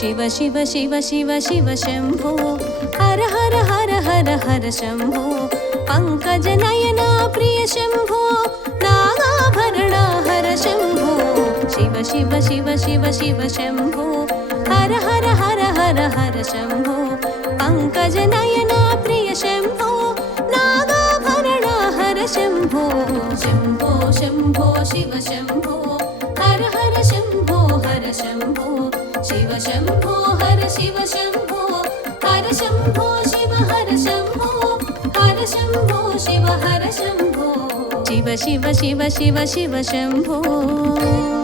शिव शिव शिव शिव शिव शम्भो हर हर हर हर हर शम्भो पङ्कजनयना प्रिय शम्भो नागाभरणा हर शम्भो शिव शिव शिव शिव शिव शम्भो हर हर हर हर हर शम्भो पङ्कजनयना प्रिय शम्भो नागाभरणा हर शम्भो शम्भो शम्भो शिव शम्भो हर हर शम्भो हर शम्भो शिव शम्भो हर शिव शम्भो हर शम्भो शिव हर शम्भो हर शम्भो शिव हर शम्भो शिव शिव शिव शिव शिव शम्भो